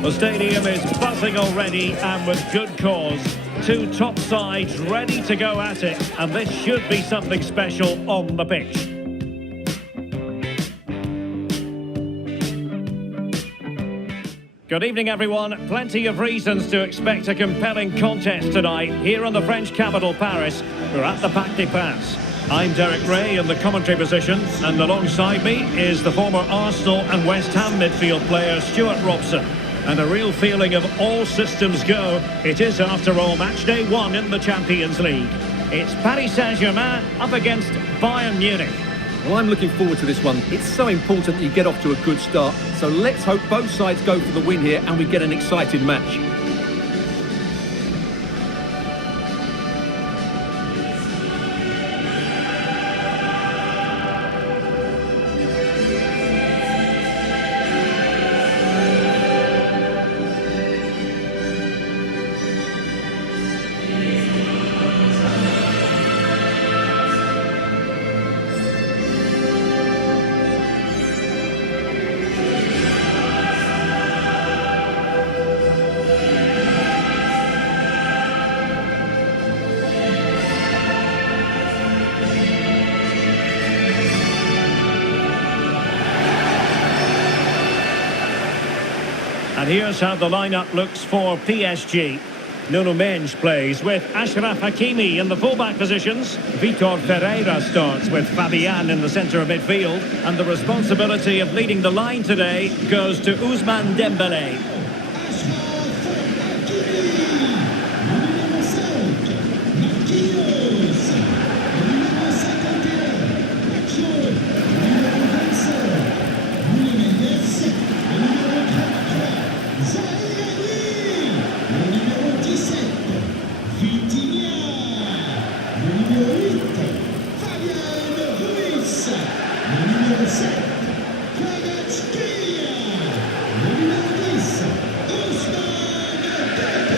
The stadium is buzzing already, and with good cause. Two top sides ready to go at it, and this should be something special on the pitch. Good evening, everyone. Plenty of reasons to expect a compelling contest tonight here in the French capital, Paris. We're at the Parc des Princes. I'm Derek Ray in the commentary position, and alongside me is the former Arsenal and West Ham midfield player Stuart Robson. And a real feeling of all systems go. It is, after all, match day 1 in the Champions League. It's Paris Saint-Germain up against Bayern Munich. Well, I'm looking forward to this one. It's so important that you get off to a good start. So let's hope both sides go for the win here and we get an exciting match. And here's how the lineup looks for PSG. Nuno Mendes plays with Achraf Hakimi in the fullback positions. Vitor Ferreira starts with Fabian in the centre of midfield. And the responsibility of leading the line today goes to Ousmane Dembélé.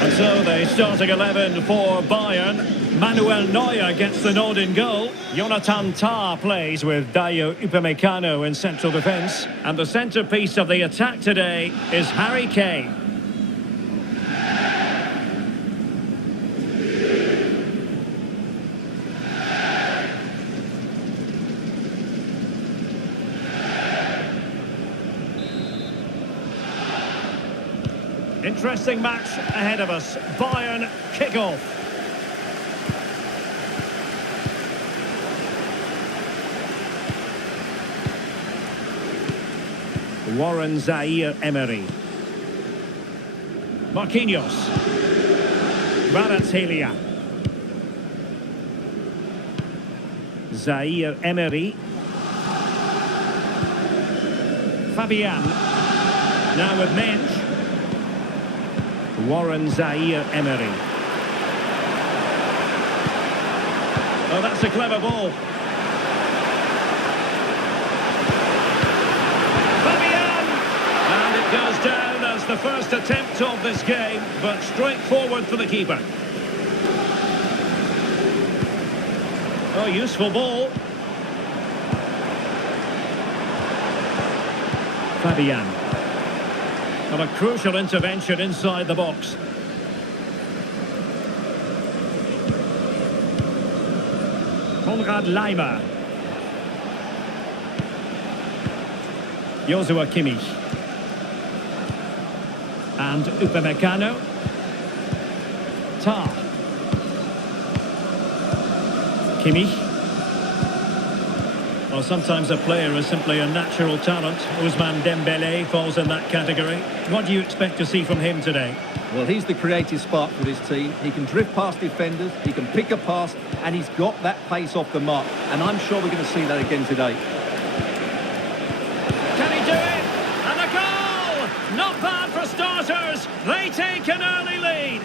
And so the starting 11 for Bayern. Manuel Neuer gets the nod in goal. Jonathan Tah plays with Dayo Upamecano in central defence. And the centrepiece of the attack today is Harry Kane. Interesting match ahead of us. Bayern kick-off. Warren Zaïre-Emery. Marquinhos. Kvaratskhelia. Zaïre-Emery. Fabian. Now with Mendes. Warren Zaïre-Emery. Oh, that's a clever ball. Fabian! And it goes down as the first attempt of this game, but straightforward for the keeper. Oh, useful ball. Fabian. And a crucial intervention inside the box. Konrad Laimer. Joshua Kimmich. And Upamecano. Tah. Kimmich. Well, sometimes a player is simply a natural talent. Ousmane Dembélé falls in that category. What do you expect to see from him today? Well, he's the creative spark for this team. He can drift past defenders, he can pick a pass, and he's got that pace off the mark. And I'm sure we're going to see that again today. Can he do it? And a goal! Not bad for starters. They take an early lead.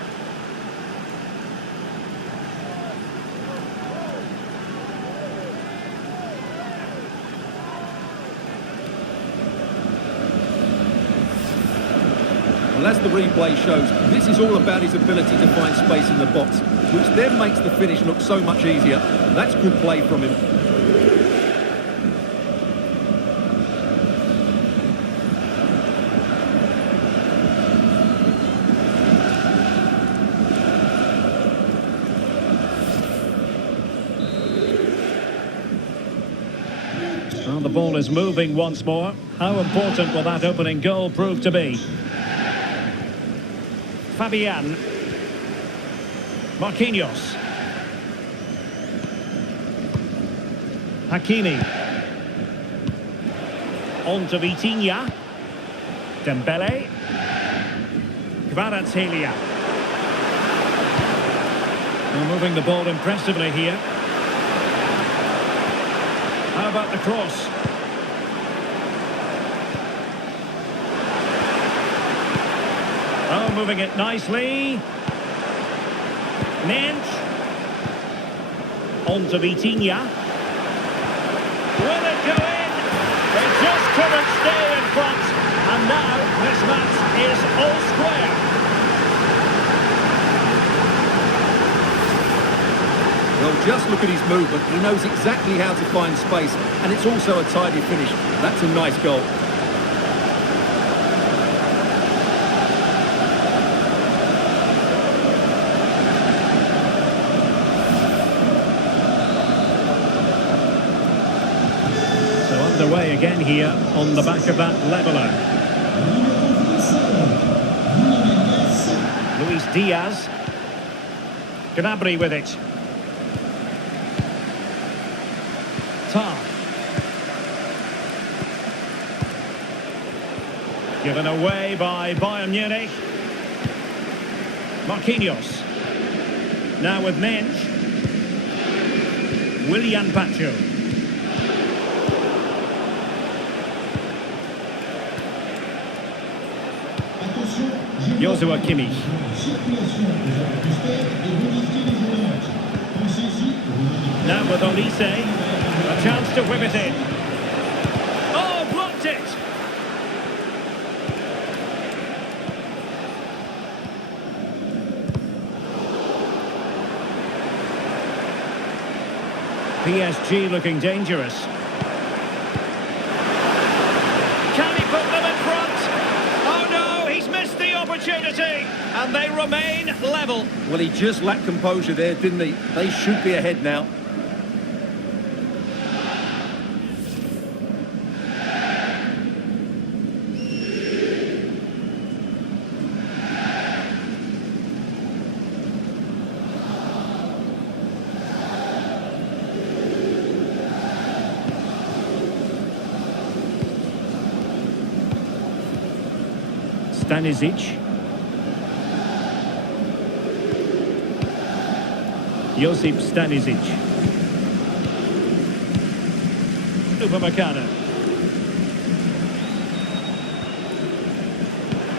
Well, as the replay shows, this is all about his ability to find space in the box, which then makes the finish look so much easier. That's good play from him. ball is moving once more. How important will that opening goal prove to be? Fabian. Marquinhos. Hakimi. On to Vitinha. Dembele. Kvaratskhelia. Moving the ball impressively here. How about the cross? Oh, moving it nicely. Mensch. On to Vitinha. Will it go in? They just couldn't stay in front. And now this match is all square. Well, just look at his movement. He knows exactly how to find space, and it's also a tidy finish. That's a nice goal. So underway again here on the back of that leveller. Luis Diaz. Gnabry with it. Tar. Given away by Bayern Munich. Marquinhos. Now with Mensch. Willian Pacho. Joshua Kimmich. Now with Olise. A chance to whip it in. Oh, blocked it! PSG looking dangerous. Can he put them in front? Oh no, he's missed the opportunity. And they remain level. Well, he just lacked composure there, didn't he? They should be ahead now. Stanisic. Josip Stanisic. Upamecano.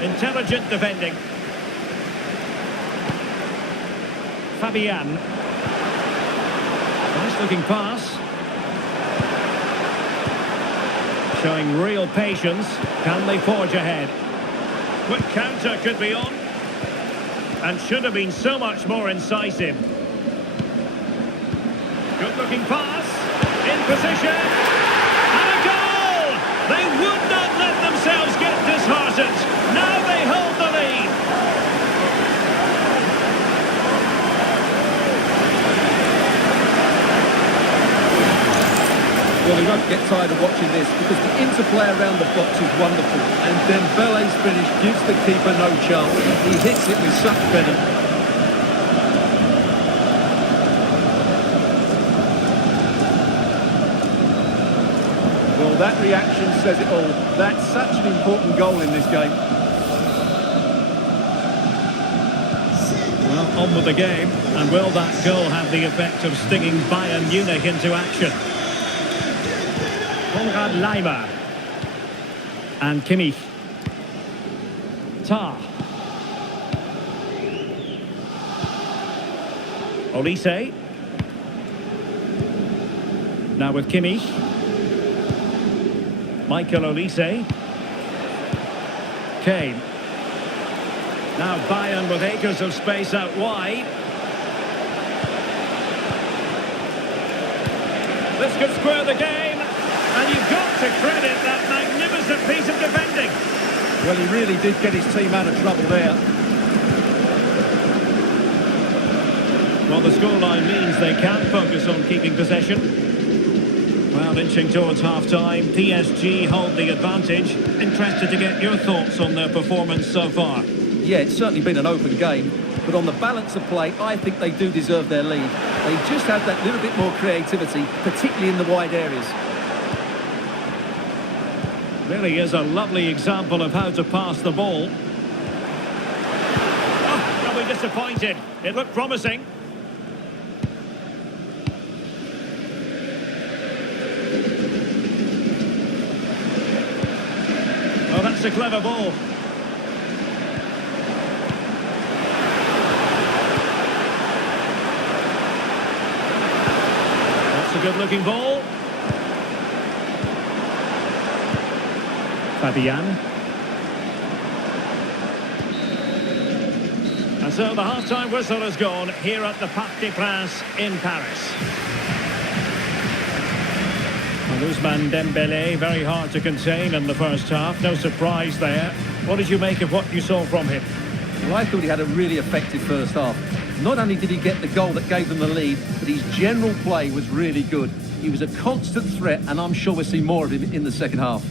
Intelligent defending. Fabian. Nice looking pass. Showing real patience. Can they forge ahead? Quick counter could be on. And should have been so much more incisive. Good looking pass. In position. And a goal! They would not let themselves get disheartened. Now they hold the lead. Well, he won't get tired of watching this because the interplay around the box is wonderful. And Dembele's finish gives the keeper no chance. He hits it with such venom. Well, that reaction says it all. That's such an important goal in this game. Well, on with the game. And will that goal have the effect of stinging Bayern Munich into action? Konrad Laimer. And Kimmich. Tar. Olise. Now with Kimmich. Michael Olise. Kane. Now Bayern with acres of space out wide. This could square the game. And you've got to credit that magnificent piece of defending. Well, he really did get his team out of trouble there. Well, the scoreline means they can't focus on keeping possession. Well, inching towards half-time, PSG hold the advantage. Interested to get your thoughts on their performance so far. Yeah, it's certainly been an open game, but on the balance of play, I think they do deserve their lead. They just have that little bit more creativity, particularly in the wide areas. Really is a lovely example of how to pass the ball. Oh, they'll be disappointed. It looked promising. Oh, that's a clever ball. That's a good-looking ball. Fabian. And so the half-time whistle has gone here at the Parc des Princes in Paris. Ousmane Dembélé, very hard to contain in the first half. No surprise there. What did you make of what you saw from him? Well, I thought he had a really effective first half. Not only did he get the goal that gave them the lead, but his general play was really good. He was a constant threat, and I'm sure we'll see more of him in the second half.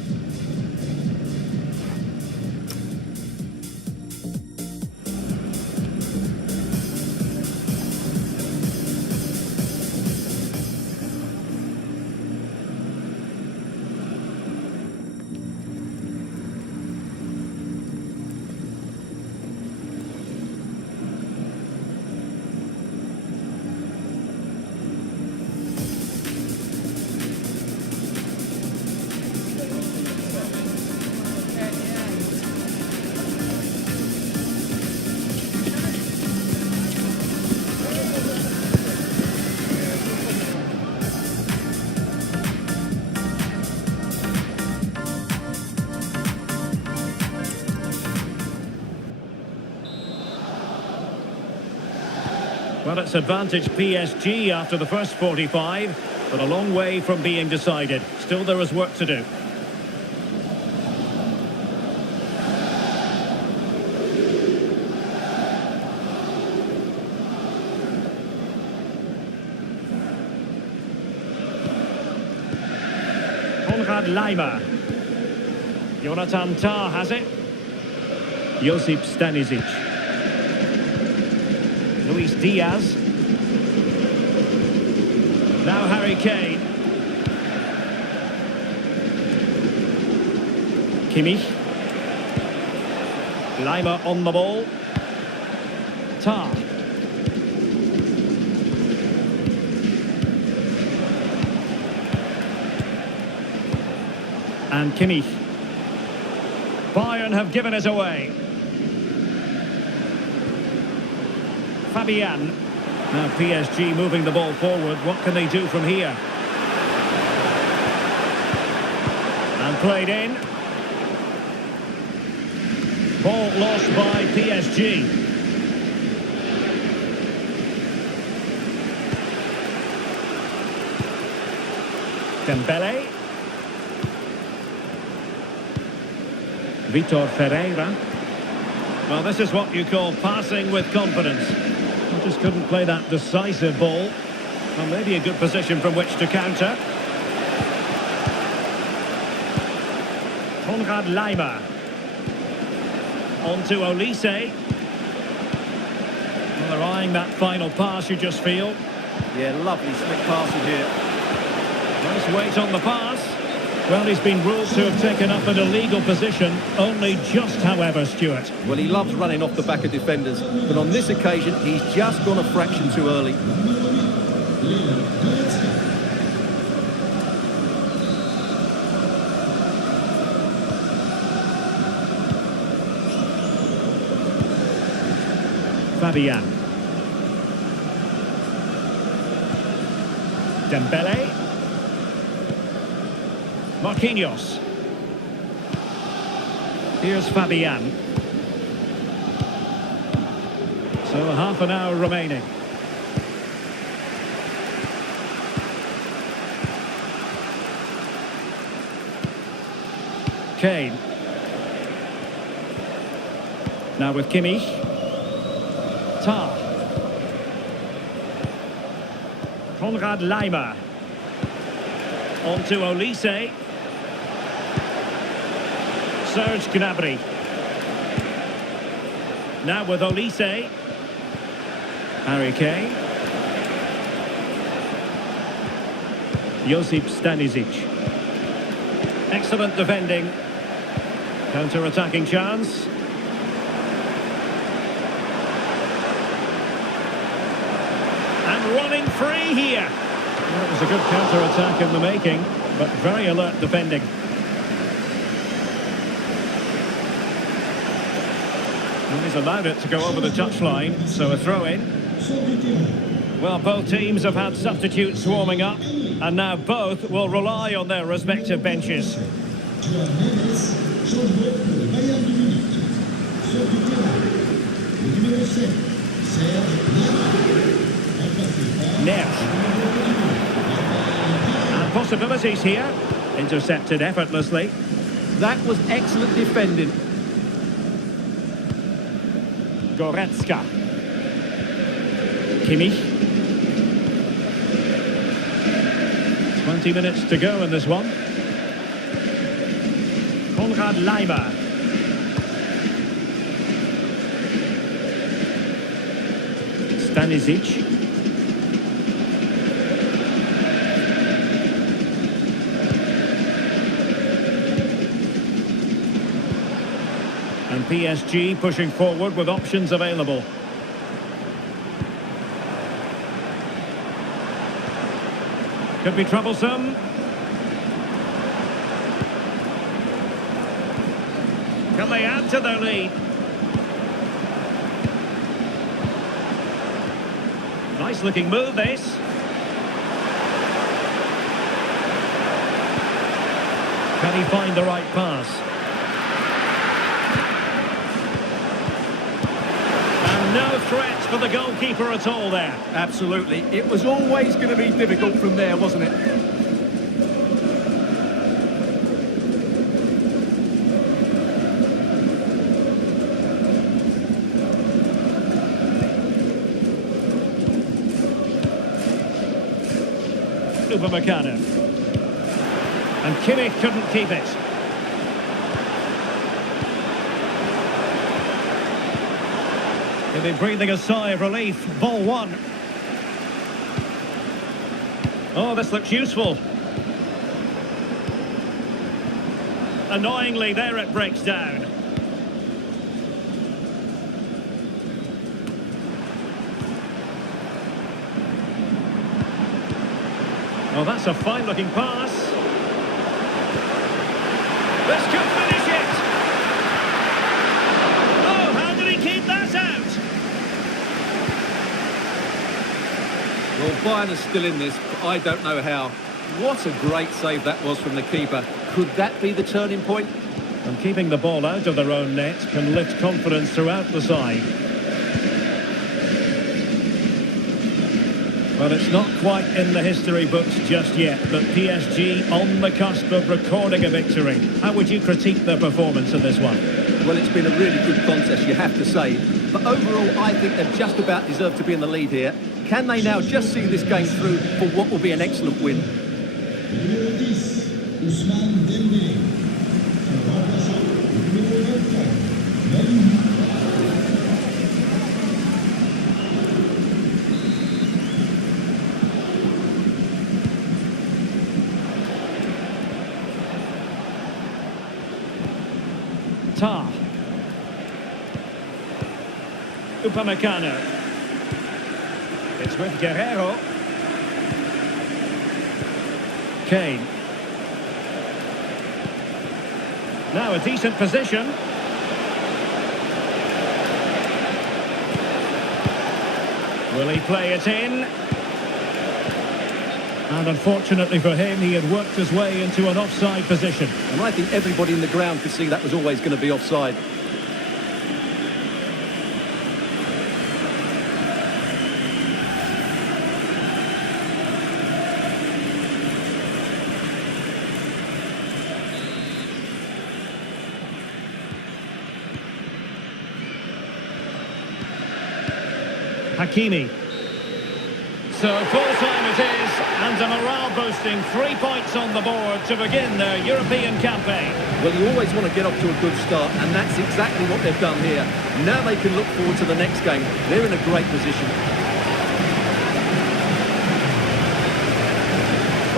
Well, it's advantage PSG after the first 45, but a long way from being decided. Still, there is work to do. Konrad Laimer. Jonathan Tah has it. Josip Stanisic. Luis Diaz. Now Harry Kane. Kimmich. Laimer on the ball. Tah. And Kimmich. Bayern have given it away. Fabian. Now PSG moving the ball forward. What can they do from here? And played in. Ball lost by PSG. Dembele. Vitor Ferreira. Well, this is what you call passing with confidence. He just couldn't play that decisive ball. Well, maybe a good position from which to counter. Konrad Laimer. On to Olise. Well, they're eyeing that final pass, you just feel. Yeah, lovely slick passing here. Nice weight on the pass. Well, he's been ruled to have taken up an illegal position. Only just, however, Stuart. Well, he loves running off the back of defenders, but on this occasion, he's just gone a fraction too early. Fabian. Dembele. Marquinhos. Here's Fabian. So half an hour remaining. Kane. Now with Kimmich. Tah. Konrad Laimer. On to Olise. Serge Gnabry. Now with Olise. Harry Kane. Josip Stanisic. Excellent defending. Counter-attacking chance. And running free here. Well, it was a good counter-attack in the making, but very alert defending. And he's allowed it to go over the touchline, so a throw-in. Well, both teams have had substitutes warming up, and now both will rely on their respective benches. Neff. And possibilities here. Intercepted effortlessly. That was excellent defending. Goretzka. Kimmich. 20 minutes to go in this one. Konrad Leimer. Stanisic. And PSG pushing forward with options available. Could be troublesome. Can they add to their lead? Nice looking move, this. Can he find the right pass? And no threat for the goalkeeper at all there. Absolutely. It was always going to be difficult from there, wasn't it? Upamecano. And Kimmich couldn't keep it. He'll be breathing a sigh of relief. Ball one. Oh, this looks useful. Annoyingly, there it breaks down. Oh, that's a fine-looking pass. This could finish it. Oh, how did he keep that out? Well, Bayern are still in this, but I don't know how. What a great save that was from the keeper. Could that be the turning point? And keeping the ball out of their own net can lift confidence throughout the side. Well, it's not quite in the history books just yet, but PSG on the cusp of recording a victory. How would you critique their performance in this one? Well, it's been a really good contest, you have to say. But overall, I think they've just about deserved to be in the lead here. Can they now just see this game through for what will be an excellent win? Tar. Upamecano. It's with Guerrero. Kane. Now a decent position. Will he play it in? And unfortunately for him, he had worked his way into an offside position. And I think everybody in the ground could see that was always going to be offside. Hakimi. So full-time it is, and a morale-boosting 3 points on the board to begin their European campaign. Well, you always want to get off to a good start, and that's exactly what they've done here. Now they can look forward to the next game. They're in a great position.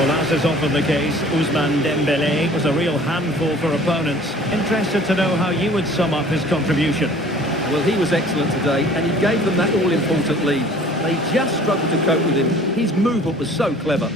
Well, as is often the case, Ousmane Dembélé was a real handful for opponents. Interested to know how you would sum up his contribution. Well, he was excellent today, and he gave them that all-important lead. They just struggled to cope with him. His movement was so clever.